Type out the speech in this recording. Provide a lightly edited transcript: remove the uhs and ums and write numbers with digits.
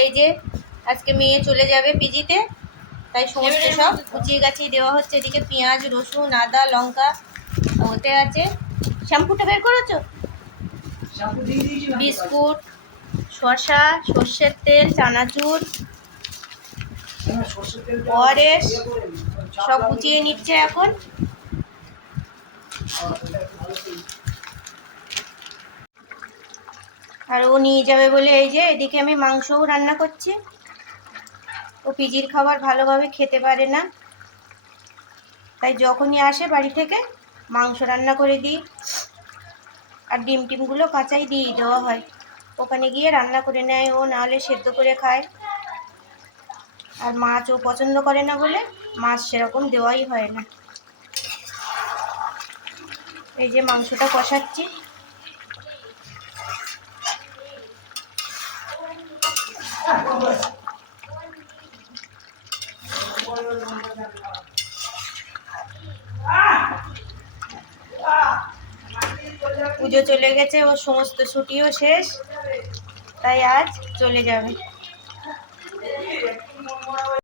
এই যে আজকে মেয়ে চলে যাবে পিজিতে, তাই সমস্ত সব কুচিয়ে গাছিয়ে দেওয়া হচ্ছে। এদিকে পেঁয়াজ, রসুন, আদা, লঙ্কা ওতে আছে। শ্যাম্পুটা বের করেছো? বিস্কুট, শসা, সর্ষের তেল, চানাচুর, ওআরএস সব গুছিয়ে নিচ্ছে এখন। আর ও নিয়ে যাবে বলে এই যে এদিকে আমি মাংসও রান্না করছি। ও পিজির খাবার ভালোভাবে খেতে পারে না, তাই যখনই আসে বাড়ি থেকে মাংস রান্না করে দিই। আর ডিম টিমগুলো কাঁচাই দিয়ে দেওয়া হয়, ওখানে গিয়ে রান্না করে নেয় ও, নাহলে সেদ্ধ করে খায়। আর মাছ ও পছন্দ করে না বলে মাছ সেরকম দেওয়াই হয় না। এই যে মাংসটা কষাচ্ছি। পুজো চলে গেছে, ওর সমস্ত ছুটিও শেষ, তাই আজ চলে যাবে।